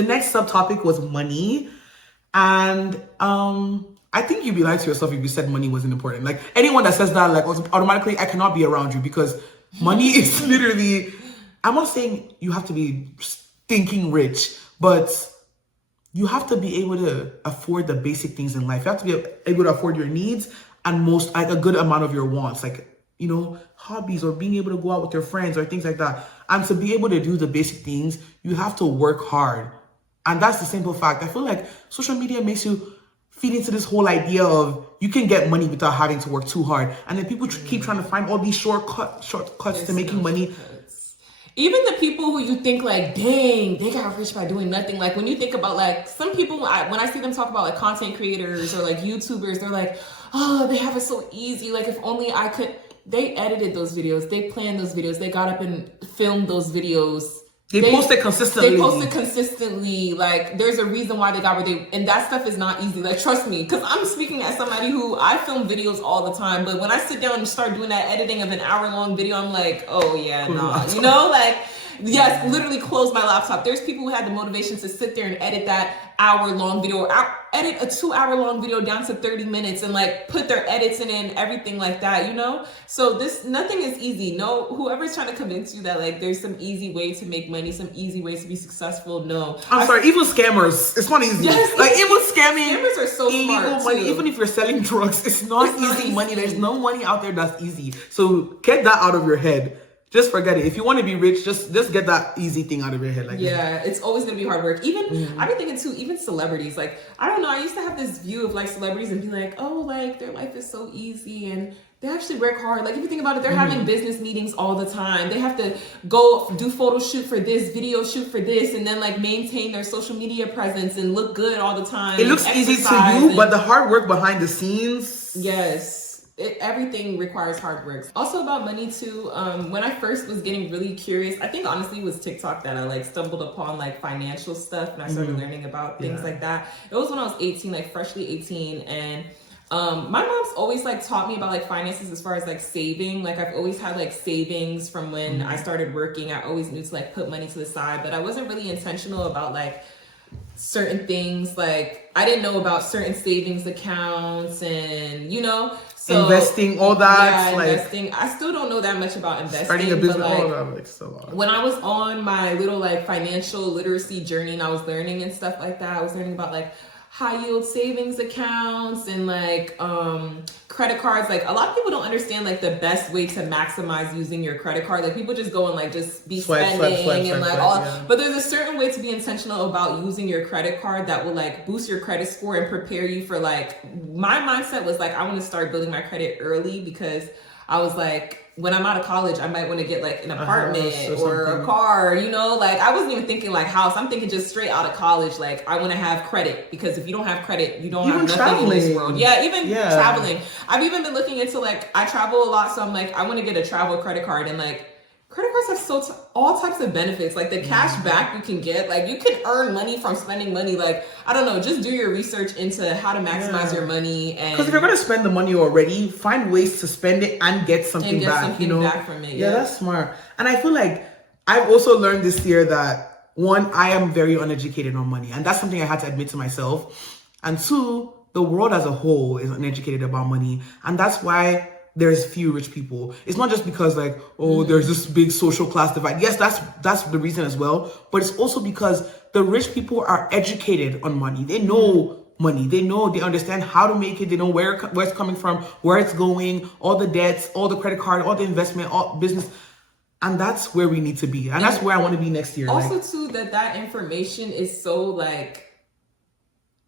the next subtopic was money. And I think you'd be lying to yourself if you said money wasn't important. Like anyone that says that, like automatically, I cannot be around you because money is literally, I'm not saying you have to be stinking rich, but you have to be able to afford the basic things in life. You have to be able to afford your needs and most, like a good amount of your wants, like, you know, hobbies or being able to go out with your friends or things like that. And to be able to do the basic things, you have to work hard. And that's the simple fact. I feel like social media makes you feed into this whole idea of you can get money without having to work too hard. And then people keep trying to find all these shortcuts to making money. Even the people who you think like, dang, they got rich by doing nothing. Like when you think about like some people, when I see them talk about like content creators or like YouTubers, they're like, oh, they have it so easy. Like if only I could. They edited those videos. They planned those videos. They got up and filmed those videos. They post it consistently. They post it consistently. Like there's a reason why they got where they, and that stuff is not easy. Like trust me, because I'm speaking as somebody who I film videos all the time. But when I sit down and start doing that editing of an hour-long video, I'm like, oh yeah, nah, you know, like. Yes, literally close my laptop. There's people who had the motivation to sit there and edit that hour-long video, or edit a 2-hour-long video down to 30 minutes and like put their edits in and everything like that, you know? So nothing is easy. No, whoever's trying to convince you that like there's some easy way to make money, some easy ways to be successful, no. I'm sorry, even scammers, it's not easy. Yes, like even scamming, scammers are so smart money, too. even if you're selling drugs, it's not easy money. There's no money out there that's easy. So get that out of your head. Just forget it. If you want to be rich, just get that easy thing out of your head. Like yeah, it's always gonna be hard work. Even I've been thinking too, even celebrities. Like I don't know, I used to have this view of like celebrities and be like, oh, like their life is so easy and they actually work hard. Like if you think about it, they're having business meetings all the time. They have to go do photo shoot for this, video shoot for this, and then like maintain their social media presence and look good all the time. It looks easy to you, but the hard work behind the scenes. Yes. Everything requires hard work. Also about money too, when I first was getting really curious, I think honestly it was TikTok that I like stumbled upon like financial stuff and I started learning about things like that. It was when I was 18, like freshly 18, and my mom's always like taught me about like finances as far as like saving. Like I've always had like savings from when I started working. I always knew to like put money to the side, but I wasn't really intentional about like certain things. Like I didn't know about certain savings accounts and you know, so investing, all that. Yeah, like investing. I still don't know that much about investing. Starting a business, but like, all that, like so long. When I was on my little like financial literacy journey and I was learning and stuff like that, I was learning about like high yield savings accounts and like credit cards. Like a lot of people don't understand like the best way to maximize using your credit card. Like people just go and like just be spending and like all, but there's a certain way to be intentional about using your credit card that will like boost your credit score and prepare you for like, my mindset was like, I want to start building my credit early because I was like, when I'm out of college, I might want to get like an apartment or a car, you know, like I wasn't even thinking like house. I'm thinking just straight out of college. Like I want to have credit because if you don't have credit, you don't have nothing in this world. Yeah, even traveling. I've even been looking into like, I travel a lot. So I'm like, I want to get a travel credit card and like, credit cards have all types of benefits, like the cash back you can get, like you can earn money from spending money. Like, I don't know, just do your research into how to maximize your money. And because if you're going to spend the money already, find ways to spend it and get something back, you know? Back from it. Yeah, that's smart. And I feel like I've also learned this year that one, I am very uneducated on money. And that's something I had to admit to myself. And two, the world as a whole is uneducated about money. And that's why there's few rich people. It's not just because like, oh, there's this big social class divide. Yes, that's the reason as well. But it's also because the rich people are educated on money. They know money. They know, they understand how to make it. They know where it's coming from, where it's going, all the debts, all the credit card, all the investment, all business. And that's where we need to be. And that's where I want to be next year. Also like, too, that information is so like,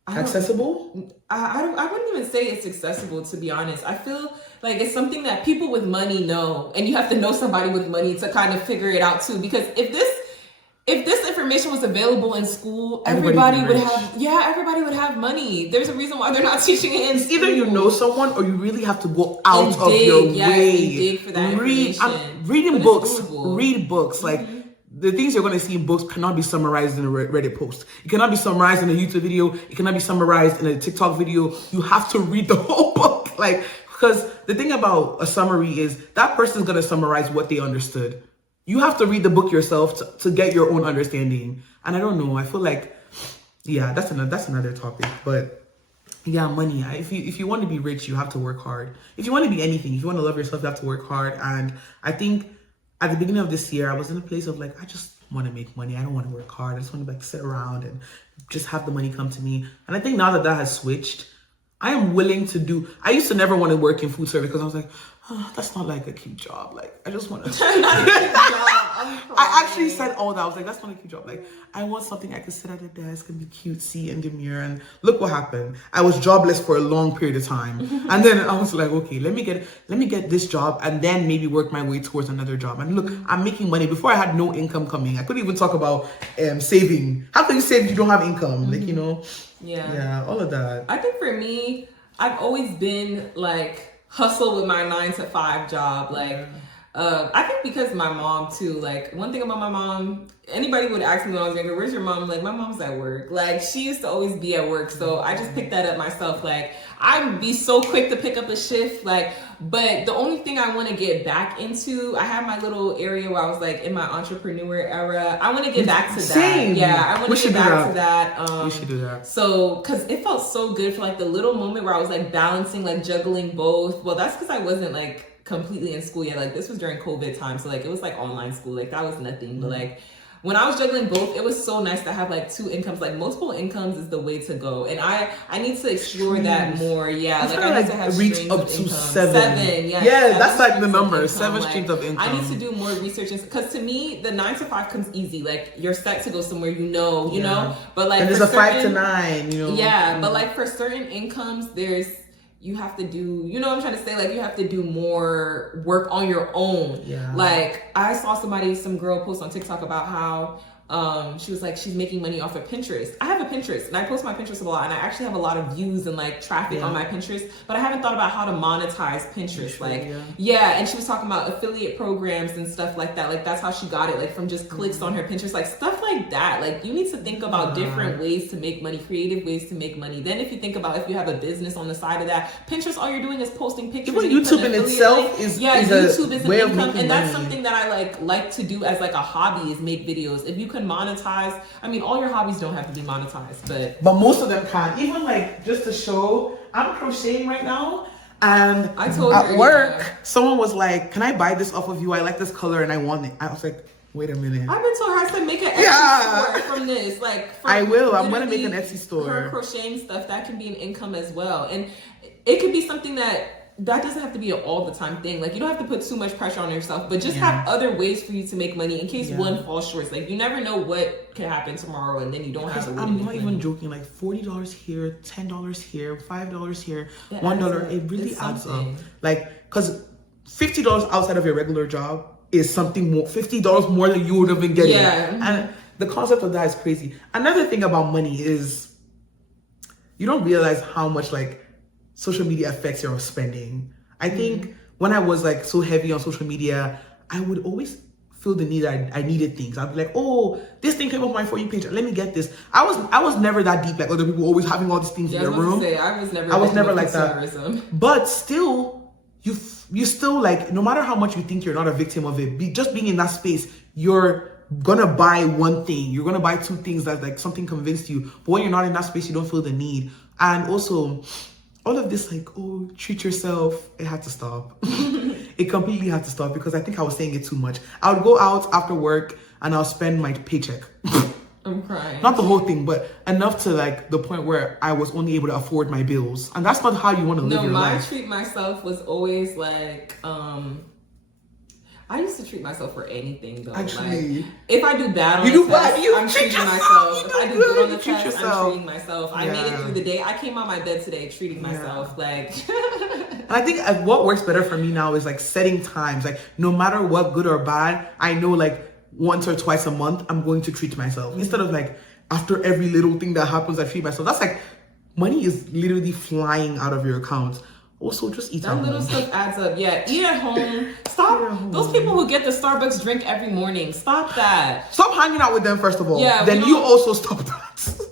accessible? I wouldn't even say it's accessible, to be honest. I feel like it's something that people with money know, and you have to know somebody with money to kind of figure it out too. Because if this information was available in school, everybody would have money. There's a reason why they're not teaching it in school. Either you know someone or you really have to go out of your way. Dig for that information. Read books. Like the things you're going to see in books cannot be summarized in a Reddit post. It cannot be summarized in a YouTube video. It cannot be summarized in a TikTok video. You have to read the whole book. Like, because the thing about a summary is that person's going to summarize what they understood. You have to read the book yourself to get your own understanding. And I don't know. I feel like Yeah, that's another topic. But yeah, money. If you want to be rich, you have to work hard. If you want to be anything, if you want to love yourself, you have to work hard. And I think at the beginning of this year, I was in a place of like, I just want to make money. I don't want to work hard. I just want to like sit around and just have the money come to me. And I think now that has switched, I am willing to do. I used to never want to work in food service because I was like, oh, that's not like a cute job. Like I just want to. I actually said all that. I was like, that's not a cute job. Like I want something I could sit at a desk and be cutesy and demure. And look what happened. I was jobless for a long period of time, and then I was like, okay, let me get this job, and then maybe work my way towards another job. And look, I'm making money. Before I had no income coming. I couldn't even talk about saving. How can you save if you don't have income? Like yeah, all of that. I think for me, I've always been like hustle with my 9 to 5 job. Like, I think because my mom too, like one thing about my mom, anybody would ask me when I was younger, where's your mom? Like my mom's at work. Like she used to always be at work. So I just picked that up myself. Like I'd be so quick to pick up a shift. Like, but the only thing I want to get back into, I have my little area where I was like in my entrepreneur era. I want to get back to that. Same. Yeah, I want to get back to that. We should do that. So, cause it felt so good for like the little moment where I was like balancing, like juggling both. Well, that's because I wasn't like completely in school yet. Like this was during COVID time, so like it was like online school. Like that was nothing. But like when I was juggling both, it was so nice to have like 2 incomes. Like multiple incomes is the way to go, and I need to explore that more. Yeah, like I need to have reach streams up of to income. 7. Yeah, that's like the number. 7 like, streams of income. I need to do more research because to me the 9 to 5 comes easy. Like you're set to go somewhere, you know. But like and there's a 5 to 9. Yeah, but like for certain incomes, you have to do, you know what I'm trying to say? Like you have to do more work on your own. Yeah. Like I saw some girl post on TikTok about how she was like, she's making money off of Pinterest. I have a Pinterest and I post my Pinterest a lot and I actually have a lot of views and like traffic on my Pinterest, but I haven't thought about how to monetize Pinterest. And she was talking about affiliate programs and stuff like that. Like that's how she got it, like from just clicks on her Pinterest, like stuff like that. Like you need to think about different ways to make money, creative ways to make money. Then if you think about if you have a business on the side of that, Pinterest, all you're doing is posting pictures. Even YouTube in itself is YouTube is an way of income, making and that's money. something that I like to do as like a hobby is make videos. If you can monetize, I mean, all your hobbies don't have to be monetized, but most of them can. Even like just to show, I'm crocheting right now, and I told at her, work, someone was like, "Can I buy this off of you? I like this color and I want it." I was like, "Wait a minute." I've been told her, I said, make an Etsy store from this. Like, I will. I'm gonna make an Etsy store. Her crocheting stuff that can be an income as well, and it could be something that doesn't have to be an all the time thing. Like you don't have to put too much pressure on yourself, but just have other ways for you to make money in case one falls short. Like you never know what can happen tomorrow, and then you don't have to. I'm not even joking. Like $40 here, $10 here, $5 here, $1. It really adds up. Like because $50 outside of your regular job is something more. $50 more than you would have been getting. And the concept of that is crazy. Another thing about money is you don't realize how much like social media affects your spending. I think when I was like so heavy on social media, I would always feel the need that I needed things. I'd be like, oh, this thing came up on my For You page. Let me get this. I was never that deep like other people always having all these things in their room. I was never like that. But still, you still like, no matter how much you think you're not a victim of it, just being in that space, you're gonna buy one thing. You're gonna buy 2 things that like something convinced you. But when you're not in that space, you don't feel the need. And also, all of this like, oh, treat yourself, it had to stop. It completely had to stop because I think I was saying it too much. I would go out after work and I'll spend my paycheck. I'm crying. Not the whole thing, but enough to like the point where I was only able to afford my bills. And that's not how you want to live your life. No, my treat myself was always like, I used to treat myself for anything though. Actually, like, if I do bad on the test, I'm treating myself. If I do good on the test, yourself. I'm treating myself. I made it through the day. I came out my bed today treating myself. Like, and I think what works better for me now is like setting times. Like no matter what, good or bad, I know like once or twice a month I'm going to treat myself instead of like after every little thing that happens I treat myself. That's like money is literally flying out of your account. Also, just eat at home. That little stuff adds up. Yeah, eat at home. Stop. Those people who get the Starbucks drink every morning, stop that. Stop hanging out with them, first of all. Yeah. Then you also stop that.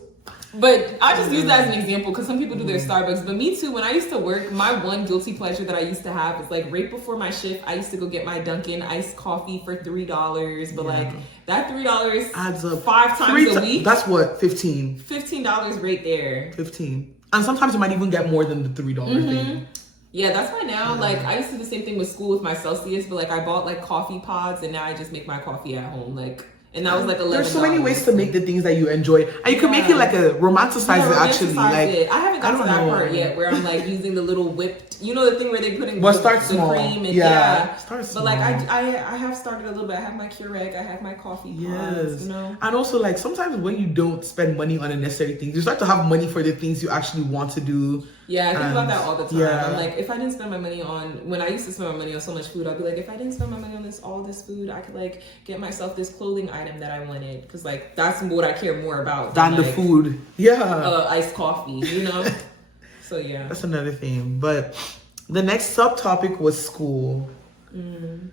But I just use that as an example because some people do their Starbucks. But me too, when I used to work, my one guilty pleasure that I used to have is like right before my shift, I used to go get my Dunkin' iced coffee for $3. But like that $3 adds up 5 times a week. That's what, $15. $15 right there. 15. And sometimes you might even get more than the $3 thing. Yeah, that's why now, like, I used to do the same thing with school with my Celsius, but like I bought like coffee pods and now I just make my coffee at home. Like, and that was like $11. There's so many ways to make the things that you enjoy, and you can make it like a romanticize it actually. Like I haven't got to that part yet where I'm like using the little whipped, you know, the thing where they put in well, the cream and start small. But like I have started a little bit. I have my Keurig, I have my coffee pods, you know. And also like sometimes when you don't spend money on unnecessary things, you start to have money for the things you actually want to do. Yeah, I think about that all the time. Yeah. I'm like, if I didn't spend my money on, when I used to spend my money on so much food, I'd be like, if I didn't spend my money on all this food, I could like get myself this clothing item that I wanted. Because like, that's what I care more about than the like, food. Yeah. Iced coffee, you know? So yeah. That's another thing. But the next subtopic was school. I'm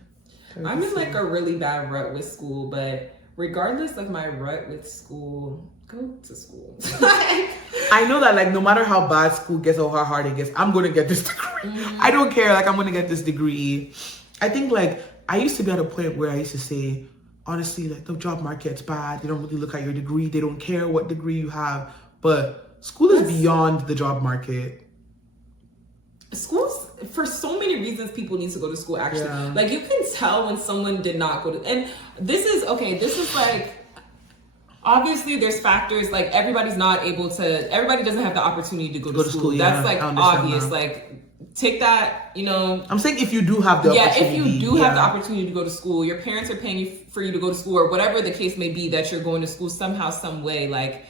in like a really bad rut with school, but regardless of my rut with school, go to school. I know that like no matter how bad school gets or how hard it gets, I'm gonna get this degree. I don't care, like I'm gonna get this degree. I think like I used to be at a point where I used to say, honestly, like the job market's bad. They don't really look at your degree. They don't care what degree you have. But school is beyond the job market. Schools, for so many reasons, people need to go to school actually. Like you can tell when someone did not go to, and this is like, obviously there's factors like everybody doesn't have the opportunity to go to school. That's like obvious. Like take that, you know. I'm saying if you do have the opportunity. If you do have the opportunity to go to school, your parents are paying for you to go to school or whatever the case may be that you're going to school somehow, some way, like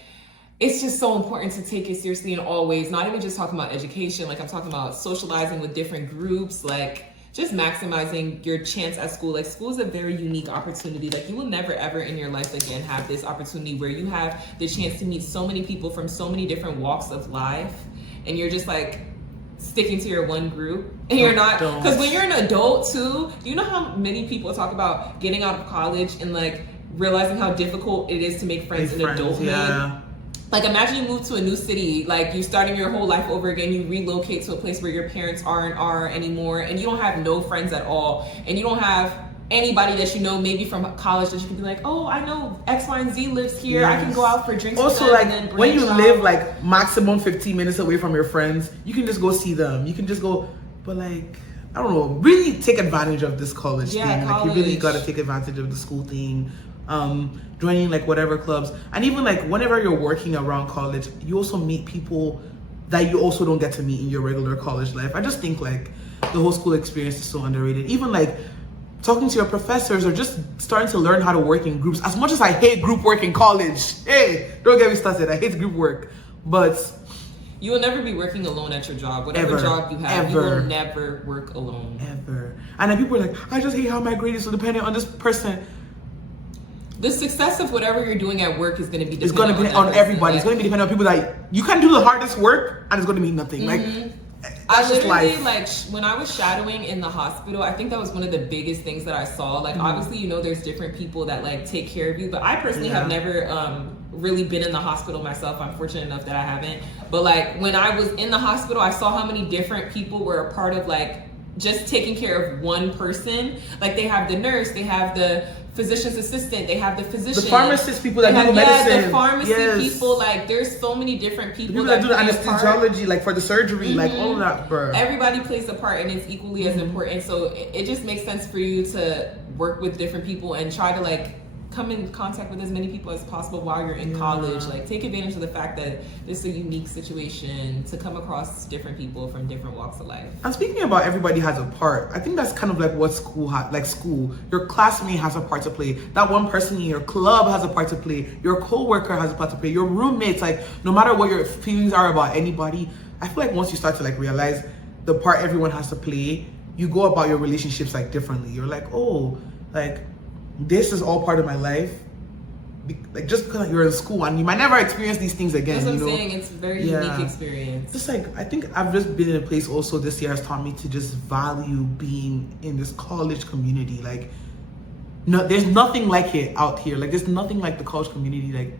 it's just so important to take it seriously in all ways, not even just talking about education. Like I'm talking about socializing with different groups, like just maximizing your chance at school. Like school is a very unique opportunity. Like you will never ever in your life again have this opportunity where you have the chance to meet so many people from so many different walks of life. And you're just like sticking to your one group and you're not, because when you're an adult too, do you know how many people talk about getting out of college and like realizing how difficult it is to make friends in adulthood? Like imagine you move to a new city, like you're starting your whole life over again, you relocate to a place where your parents aren't anymore and you don't have no friends at all and you don't have anybody that you know maybe from college that you can be like, oh, I know X, Y, and Z lives here. I can go out for drinks also with them. Like and then when you branch live out. like maximum 15 minutes away from your friends, you can just go see them. You can just go, but like I don't know, really take advantage of this college thing. Like you really got to take advantage of the school thing. Joining like whatever clubs, and even like whenever you're working around college, you also meet people that you also don't get to meet in your regular college life. I just think like the whole school experience is so underrated. Even like talking to your professors or just starting to learn how to work in groups. As much as I hate group work in college, hey, don't get me started. I hate group work, but you will never be working alone at your job. Whatever job you have, you will never work alone. Ever. And then people are like, I just hate how my grade is so dependent on this person. The success of whatever you're doing at work is going to be dependent on everybody. It's going to be dependent on people that you can do the hardest work and it's going to mean nothing. Like I literally like when I was shadowing in the hospital, I think that was one of the biggest things that I saw. Like obviously, you know, there's different people that like take care of you, but I personally have never really been in the hospital myself. I'm fortunate enough that I haven't. But like when I was in the hospital, I saw how many different people were a part of like just taking care of one person. Like they have the nurse, they have the physician's assistant, they have the physician, the pharmacist, people that do medicine, the pharmacy people, like there's so many different people that do the anesthesiology, like for the surgery, like all of that, bro. Everybody plays a part and it's equally as important. So it just makes sense for you to work with different people and try to like come in contact with as many people as possible while you're in college. Like take advantage of the fact that this is a unique situation to come across different people from different walks of life. And speaking about everybody has a part, I think that's kind of like what school has, like school, your classmate has a part to play. That one person in your club has a part to play. Your co-worker has a part to play. Your roommates, like no matter what your feelings are about anybody, I feel like once you start to like realize the part everyone has to play, you go about your relationships like differently. You're like, oh, like this is all part of my life. Like just because you're in school and you might never experience these things again. That's what I'm saying. It's a very unique experience. Just like I think I've just been in a place also this year has taught me to just value being in this college community. Like no, there's nothing like it out here. Like there's nothing like the college community. Like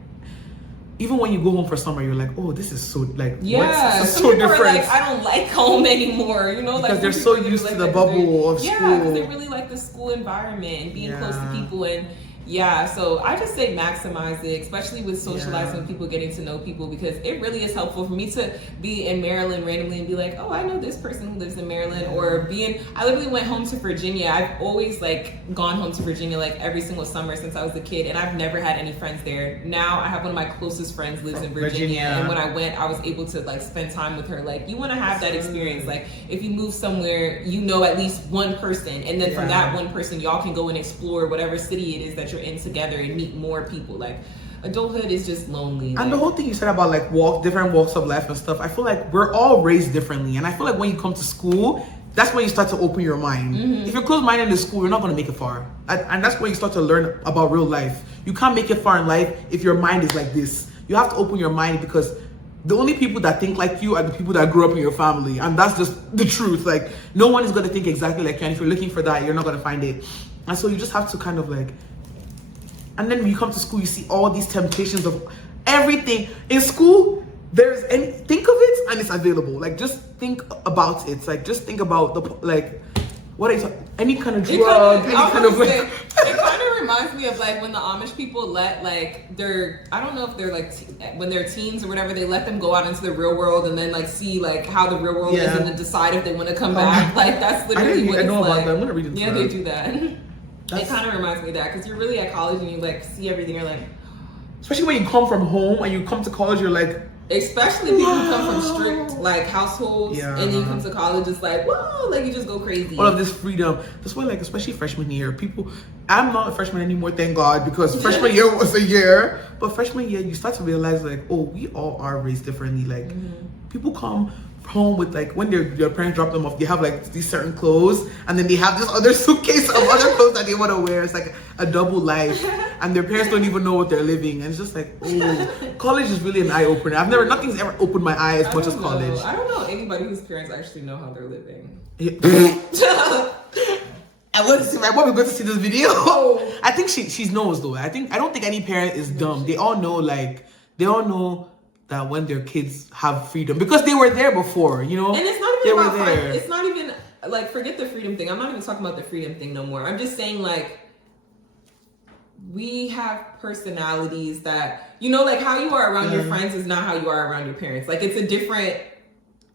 even when you go home for summer, you're like, oh, this is so like, yeah, this is some so people different. are like, I don't like home anymore, you know, Because like they're some so people used really to like the that 'cause bubble of yeah, school. because they really like the school environment and being close to people. And yeah, so I just say maximize it, especially with socializing with people, getting to know people, because it really is helpful for me to be in Maryland randomly and be like, oh, I know this person who lives in Maryland, or I literally went home to Virginia. I've always like gone home to Virginia like every single summer since I was a kid, and I've never had any friends there. Now I have one of my closest friends lives in Virginia, and when I went, I was able to like spend time with her. Like, you want to have that experience. Like, if you move somewhere, you know at least one person, and then from that one person, y'all can go and explore whatever city it is that you're in together and meet more people. Like, adulthood is just lonely. And the whole thing you said about like different walks of life and stuff, I feel like we're all raised differently, and I feel like when you come to school, that's when you start to open your mind. If you're closed-minded in school, you're not going to make it far, and that's when you start to learn about real life. You can't make it far in life if your mind is like this. You have to open your mind, because the only people that think like you are the people that grew up in your family, and that's just the truth. Like, no one is going to think exactly like you, and if you're looking for that, you're not going to find it. And so you just have to kind of like, and then when you come to school, you see all these temptations of everything. In school, think of it and it's available. Like, just think about it. Like, just think about what are you talking, any kind of drug, any kind of like. It kind of reminds me of like when the Amish people let like I don't know if they're like when they're teens or whatever, they let them go out into the real world and then like see like how the real world is, and then decide if they want to come back. Like, that's literally what it's like. About that. I'm gonna read it. Yeah, they do that. It kind of reminds me of that, because you're really at college and you like see everything. You're like, especially when you come from home and you come to college, you're like, especially people who come from strict like households, and then you come to college, it's like, whoa, like you just go crazy. All of this freedom. That's why, like, especially freshman year, I'm not a freshman anymore, thank God, because freshman year was a year. But freshman year, you start to realize like, oh, we all are raised differently. Like, people come home with like, when your parents drop them off, they have like these certain clothes, and then they have this other suitcase of other clothes that they want to wear. It's like a double life, and their parents don't even know what they're living, and it's just like, oh, college is really an eye opener. Nothing's ever opened my eye as much as college. I don't know anybody whose parents actually know how they're living. I want to see my mom is going to see this video. I think she knows though. I don't think any parent is dumb. They all know that when their kids have freedom, because they were there before, you know. And it's not even about it's not even like, forget the freedom thing. I'm not even talking about the freedom thing no more. I'm just saying, like, we have personalities that, you know, like how you are around your friends is not how you are around your parents. Like, it's a different.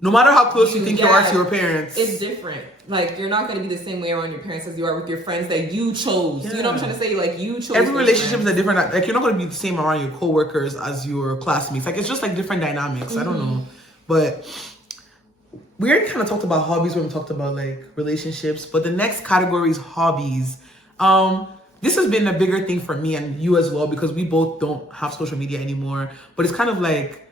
No matter how close you think you are to your parents, it's different. Like, you're not going to be the same way around your parents as you are with your friends that you chose. You know what I'm trying to say? Like, you chose. Every relationship is a different. Like, you're not going to be the same around your coworkers as your classmates. Like, it's just like different dynamics. I don't know, but we already kind of talked about hobbies when we talked about like relationships. But the next category is hobbies. This has been a bigger thing for me and you as well, because we both don't have social media anymore. But it's kind of like,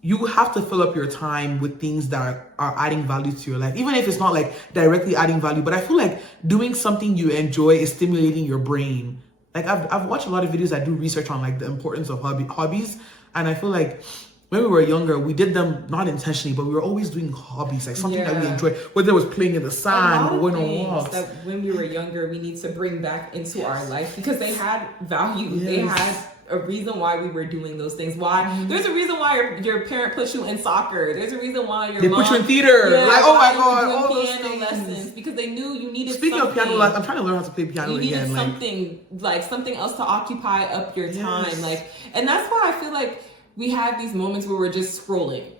you have to fill up your time with things that are adding value to your life, even if it's not like directly adding value. But I feel like doing something you enjoy is stimulating your brain. Like, I've watched a lot of videos that do research on like the importance of hobbies, and I feel like when we were younger, we did them not intentionally, but we were always doing hobbies, like something that we enjoy, whether it was playing in the sun or going on walks. That when we were younger, we need to bring back into our life, because they had value. They had a reason why we were doing those things. Why? There's a reason why your parent put you in soccer. There's a reason why your mom put you in theater. Like, oh my God, all those piano lessons, because they knew you needed. Speaking of piano lessons, I'm trying to learn how to play piano again. You needed something else to occupy up your time. Like, and that's why I feel like we have these moments where we're just scrolling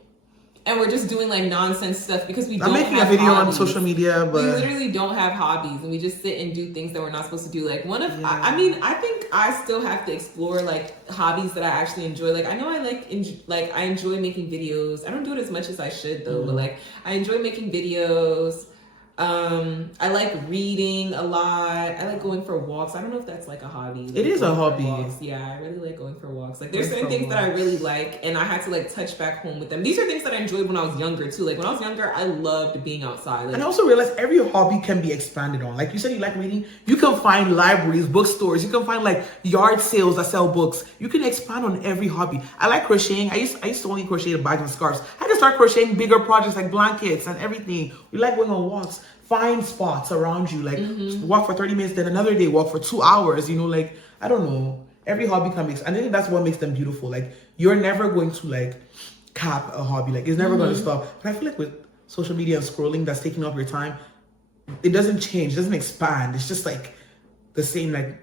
and we're just doing like nonsense stuff because we don't have hobbies. I'm making a video on social media, but we literally don't have hobbies, and we just sit and do things that we're not supposed to do. Like, I think I still have to explore like hobbies that I actually enjoy. Like, I know I enjoy making videos. I don't do it as much as I should though, but like I enjoy making videos. I like reading a lot. I like going for walks. I don't know if that's like a hobby. Like, it is a hobby. Yeah, I really like going for walks. Like, there's certain things that I really like, and I had to like touch back home with them. These are things that I enjoyed when I was younger too. Like, when I was younger, I loved being outside. Like, and I also realized every hobby can be expanded on. Like you said, you like reading. You can find libraries, bookstores. You can find like yard sales that sell books. You can expand on every hobby. I like crocheting. I used to only crochet bags and scarves. I had to start crocheting bigger projects like blankets and everything. We like going on walks. Find spots around you, like walk for 30 minutes, then another day walk for 2 hours, you know, like, I don't know. every hobby can make, I think that's what makes them beautiful. Like, you're never going to like cap a hobby. Like, it's never going to stop. But I feel like with social media and scrolling that's taking up your time, it doesn't change, it doesn't expand. It's just like the same. Like,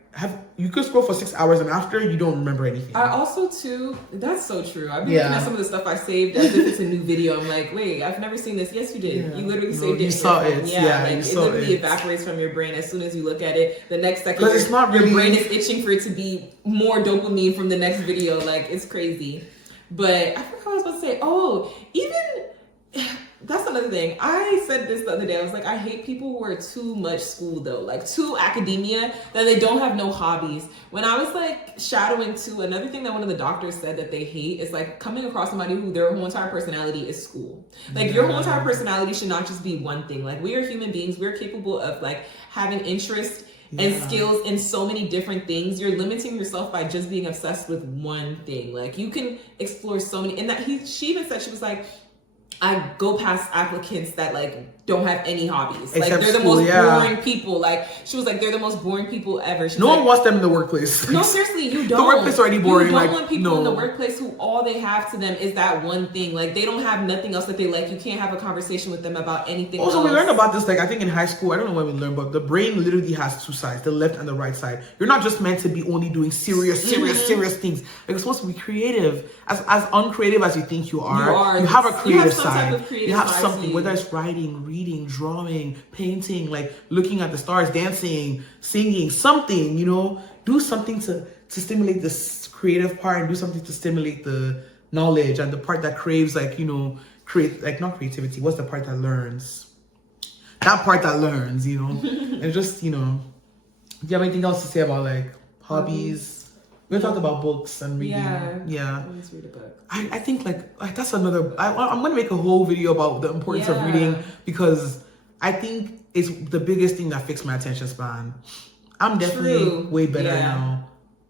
you could scroll for 6 hours and after you don't remember anything. I also too, that's so true. I've been looking at some of the stuff I saved as if it's a new video. I'm like, wait, I've never seen this. Yes, you did. Yeah. You literally saved it. You saw it. Yeah, Like, it literally evaporates from your brain as soon as you look at it. The next second, it's not really, your brain is itching for it to be more dopamine from the next video. Like, it's crazy. But I forgot what I was about to say. Oh, even that's another thing. I said this the other day. I was like, I hate people who are too much school though, like too academia, that they don't have no hobbies. When I was like shadowing too, another thing that one of the doctors said that they hate is like coming across somebody who their whole entire personality is school. Like your whole entire personality should not just be one thing. Like, we are human beings. We're capable of like having interest and skills in so many different things. You're limiting yourself by just being obsessed with one thing. Like, you can explore so many, and she even said, she was like, I go past applicants that like don't have any hobbies. Except like, they're the school, most boring people. Like, she was like, they're the most boring people ever. She's no like, one wants them in the workplace. No, seriously, you don't. The workplace already boring. You don't like, want people no. in the workplace who all they have to them is that one thing. Like, they don't have nothing else that they like. You can't have a conversation with them about anything Also, else. we learned about this, like, I think in high school, I don't know when we learned, but the brain literally has two sides, the left and the right side. You're not just meant to be only doing serious things. Like, you're supposed to be creative. As uncreative as you think you are, you have a creative side. You have something, whether it's writing, reading, drawing, painting, like looking at the stars, dancing, singing, something, you know, do something to stimulate this creative part, and do something to stimulate the knowledge and the part that craves, like, you know, not creativity. What's the part that learns? That part that learns, you know, and just, you know, do you have anything else to say about like hobbies? We talked about books and reading. Yeah. Let's read a book. I think like that's another. I'm gonna make a whole video about the importance of reading, because I think it's the biggest thing that fixed my attention span. I'm definitely way better now,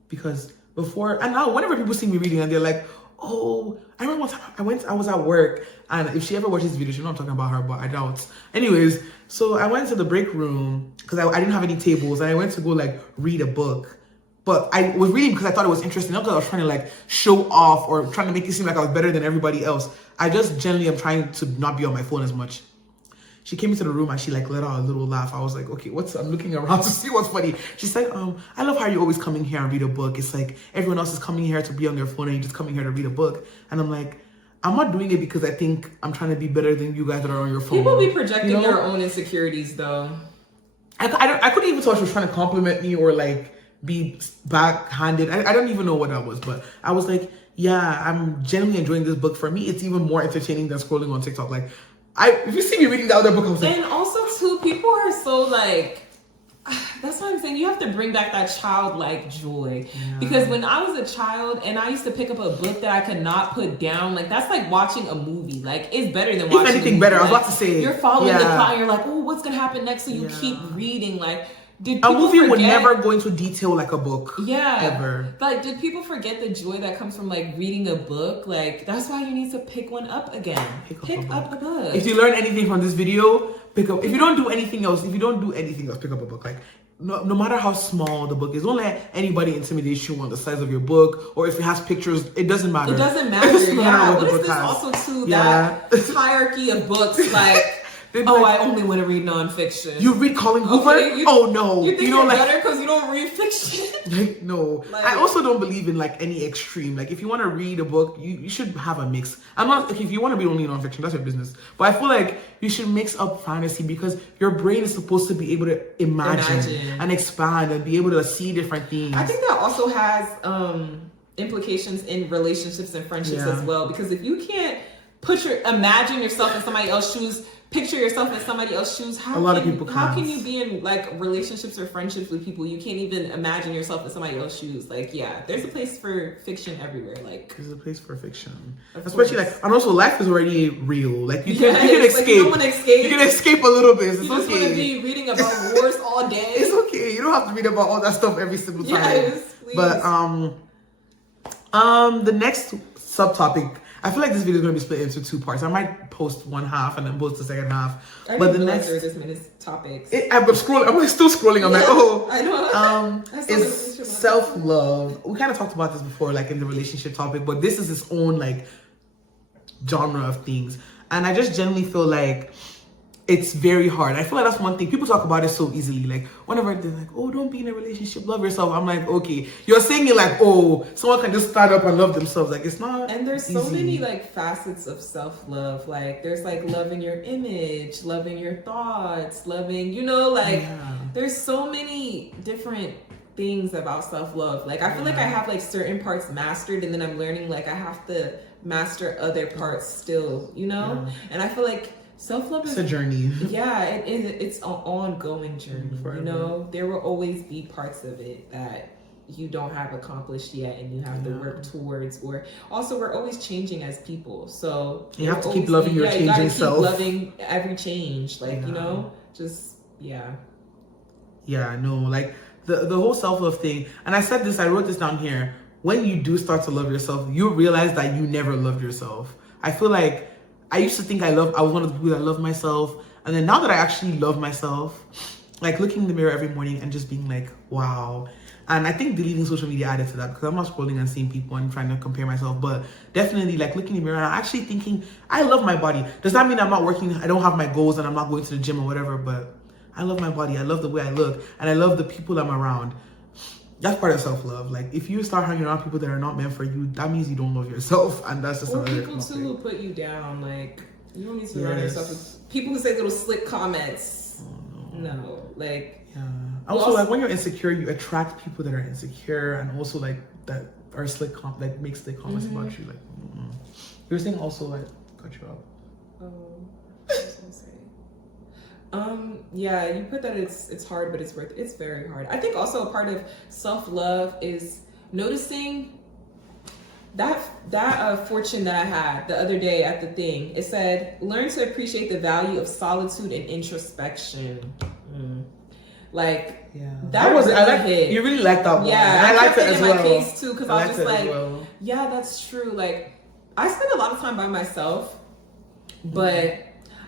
because before, and now whenever people see me reading and they're like, oh, I remember one time I was at work, and if she ever watches this video, she knows I'm talking about her, but I doubt. Anyways, so I went to the break room because I didn't have any tables, and I went to go like read a book. But I was reading because I thought it was interesting, not because I was trying to like show off or trying to make it seem like I was better than everybody else. I just generally am trying to not be on my phone as much. She came into the room and she like let out a little laugh. I was like, okay, I'm looking around to see what's funny. She's like, I love how you always come in here and read a book. It's like everyone else is coming here to be on their phone and you're just coming here to read a book. And I'm like, I'm not doing it because I think I'm trying to be better than you guys that are on your phone. People be projecting their own insecurities though. I couldn't even tell she was trying to compliment me or like be backhanded. I don't even know what that was, but I was like, yeah, I'm genuinely enjoying this book. For me, it's even more entertaining than scrolling on TikTok. Like, if you see me reading the other book, I was like, and also too, people are so like, that's what I'm saying. You have to bring back that childlike joy. Because when I was a child and I used to pick up a book that I could not put down, like that's like watching a movie. Like, it's better than watching. If anything, better. Like, I was about to say, you're following the plot. And you're like, oh, what's gonna happen next? So you keep reading. Like, a movie would never go into detail like a book. Ever. Like, did people forget the joy that comes from like reading a book? Like, that's why you need to pick one up again. Pick up a book. If you learn anything from this video, pick up. If you don't do anything else, pick up a book. Like, no matter how small the book is, don't let anybody intimidate you on the size of your book, or if it has pictures. It doesn't matter. It doesn't matter. What is this also too? That hierarchy of books, like. I only want to read nonfiction. You read Colin Hoover? Okay, oh no! You think you're better because you don't read fiction? Like, no, like, I also don't believe in like any extreme. Like, if you want to read a book, you should have a mix. I'm not. If you want to read only nonfiction, that's your business. But I feel like you should mix up fantasy, because your brain is supposed to be able to imagine and expand and be able to see different things. I think that also has implications in relationships and friendships as well. Because if you can't imagine yourself in somebody else's shoes. Picture yourself in somebody else's shoes. How can you be in like relationships or friendships with people you can't even imagine yourself in somebody else's shoes? Like, there's a place for fiction everywhere. Like, there's a place for fiction, especially like, and also life is already real. Like, you can escape. Like, you don't want to escape. You can escape a little bit. It's you just want to be reading about wars all day. It's okay. You don't have to read about all that stuff every single time. Yes, please. But the next subtopic. I feel like this video is going to be split into 2 parts. I might post one half and then post the second half. I But didn't the realize next, there were this many topics. I'm scrolling. I'm like still scrolling. I'm like, oh, I know. is self-love. We kind of talked about this before, like in the relationship topic, but this is its own like genre of things. And I just generally feel like it's very hard. I feel like that's one thing. People talk about it so easily. Like, whenever they're like, oh, don't be in a relationship, love yourself. I'm like, okay. You're saying it like, oh, someone can just start up and love themselves. Like, it's not And there's so easy. many like facets of self-love. Like, there's like loving your image, loving your thoughts, loving, there's so many different things about self-love. Like, I feel like I have like certain parts mastered, and then I'm learning like I have to master other parts still, And I feel like self-love is a journey. Yeah, it's an ongoing journey. Forever. There will always be parts of it that you don't have accomplished yet, and you have to work towards. Or also, we're always changing as people, so you have to keep loving your changing self. Loving every change, Yeah, no, like the whole self-love thing. And I said this, I wrote this down here. When you do start to love yourself, you realize that you never loved yourself. I feel like I used to think I was one of the people that loved myself. And then now that I actually love myself, like looking in the mirror every morning and just being like, wow. And I think deleting social media added to that, because I'm not scrolling and seeing people and trying to compare myself. But definitely like looking in the mirror and actually thinking, I love my body. Does that mean I'm not working? I don't have my goals and I'm not going to the gym or whatever, but I love my body. I love the way I look. And I love the people I'm around. That's part of self-love. Like, if you start hanging around people that are not meant for you, that means you don't love yourself, and that's just another people too who put you down. Like, you don't need to surround yourself with people who say little slick comments. Oh, no. Like, yeah. Also, like when you're insecure, you attract people that are insecure, and also like that are like make slick comments about you. Like, you were saying also like cut you up. Oh, I was gonna say. Yeah, you put that it's hard, but it's very hard. I think also a part of self-love is noticing that fortune that I had the other day at the thing. It said, learn to appreciate the value of solitude and introspection. Like, that was hit. You really like that one. Yeah, I liked it as well. My face too, because I was just like, well. yeah, that's true. Like, I spend a lot of time by myself, but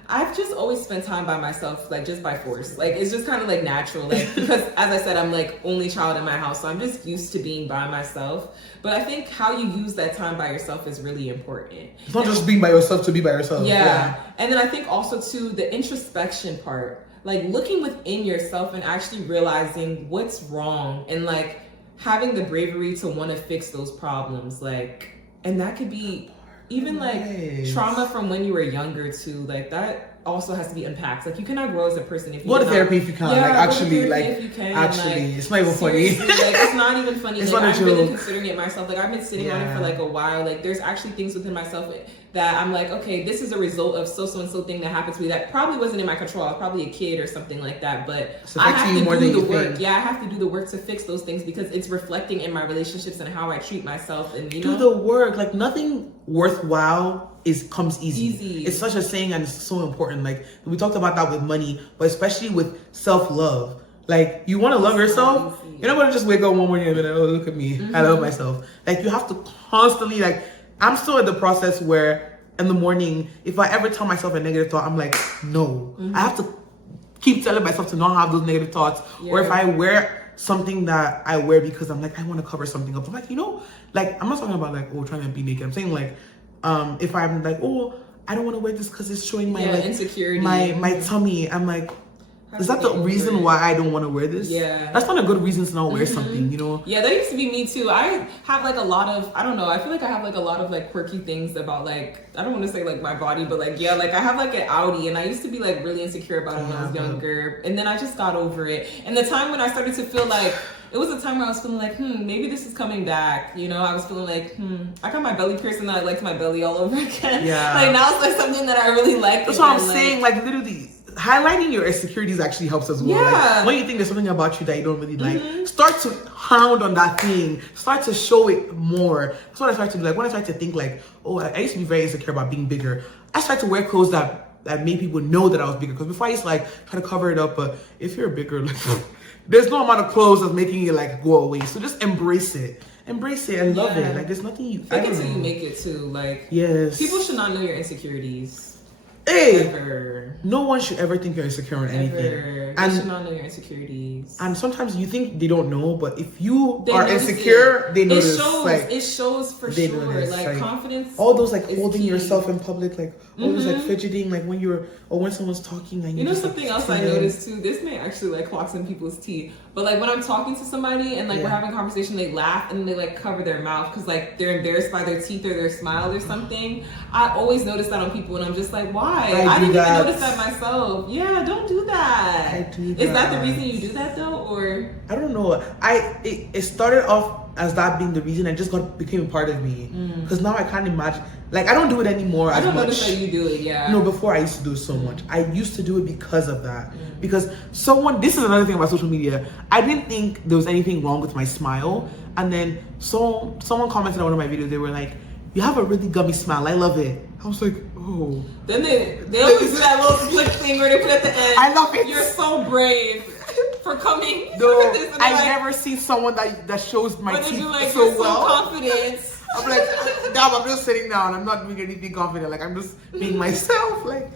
I've just always spent time by myself, like just by force. Like, it's just kind of like natural, like, because as I said, I'm like only child in my house, so I'm just used to being by myself. But I think how you use that time by yourself is really important. It's not just being by yourself to be by yourself. Yeah. And then I think also too, the introspection part, like looking within yourself and actually realizing what's wrong, and like having the bravery to want to fix those problems. Like, and that could be even like trauma from when you were younger too. Like, that also has to be unpacked. Like, you cannot grow as a person if you go to therapy if you can. Yeah, like, actually, like if you can. Actually, like, it's not even funny. Like, it's not even funny. It's like, not a I'm really joke. considering it myself. Like, I've been sitting on it for like a while. Like, there's actually things within myself that I'm like, okay, this is a result of so and so thing that happened to me that probably wasn't in my control. I was probably a kid or something like that. But I have to do the work. Yeah, I have to do the work to fix those things, because it's reflecting in my relationships and how I treat myself. And do the work. Like, nothing worthwhile comes easy. It's such a saying, and it's so important. Like, we talked about that with money, but especially with self-love. Like, you want to love yourself. You're not going to just wake up one morning and be like, oh, look at me. I love myself. Like, you have to constantly, like, I'm still at the process where in the morning, if I ever tell myself a negative thought, I'm like, no. I have to keep telling myself to not have those negative thoughts. Yeah. Or if I wear something that I wear because I'm like, I want to cover something up, I'm like, like, I'm not talking about like, oh, trying to be naked. I'm saying like, if I'm like, oh, I don't want to wear this because it's showing my like insecurity, my tummy. I'm like, is that the reason why I don't want to wear this? Yeah. That's not a good reason to not wear something, Yeah, that used to be me too. I have like a lot of, I don't know, I feel like I have like a lot of like quirky things about like, I don't want to say like my body, but like, yeah, like I have like an Audi, and I used to be like really insecure about it when I was younger. And then I just got over it. And the time when I started to feel like, it was a time where I was feeling like, maybe this is coming back. I was feeling like, I got my belly pierced and I liked my belly all over again. Yeah. Like, now it's like something that I really like. That's what I'm saying. Like, literally, highlighting your insecurities actually helps as well. Yeah. Like, when you think there's something about you that you don't really like, start to hound on that thing. Start to show it more. That's what I started to do. Like, when I started to think like, oh, I used to be very insecure about being bigger, I started to wear clothes that that made people know that I was bigger. Because before I used to like try to cover it up, but if you're bigger, like there's no amount of clothes that's making it like go away. So just embrace it and love it. Like there's nothing you fake it till you make it too. Like yes, people should not know your insecurities. Hey, ever. No one should ever think you're insecure on anything. They should not know your insecurities. And sometimes you think they don't know, but if you are insecure, they notice. It shows for sure. Notice, like confidence. All those like holding yourself in public, like all those like fidgeting, like when you're or when someone's talking and you know something else I noticed too. This may actually like clock some people's teeth, but like when I'm talking to somebody and like we're having a conversation, they laugh and they like cover their mouth because like they're embarrassed by their teeth or their smile or something. I always notice that on people, and I'm just like, why? I didn't even notice that myself. Yeah, don't do that. I do that. Is that the reason you do that though, or I don't know. It started off as that being the reason, and just became a part of me. Because now I can't imagine. Like I don't do it anymore. I don't notice that you do it. Yeah. No, before I used to do it so much. I used to do it because of that. Because someone. This is another thing about social media. I didn't think there was anything wrong with my smile, and then someone commented on one of my videos. They were like, "You have a really gummy smile. I love it." I was like, oh. Then they always do that little flick thing where they put at the end. I love it. You're so brave for coming. No, I've never seen someone that shows my teeth like, so you're well. So confident. I'm like, damn, I'm just sitting down. I'm not doing anything confident. Like I'm just being myself. Like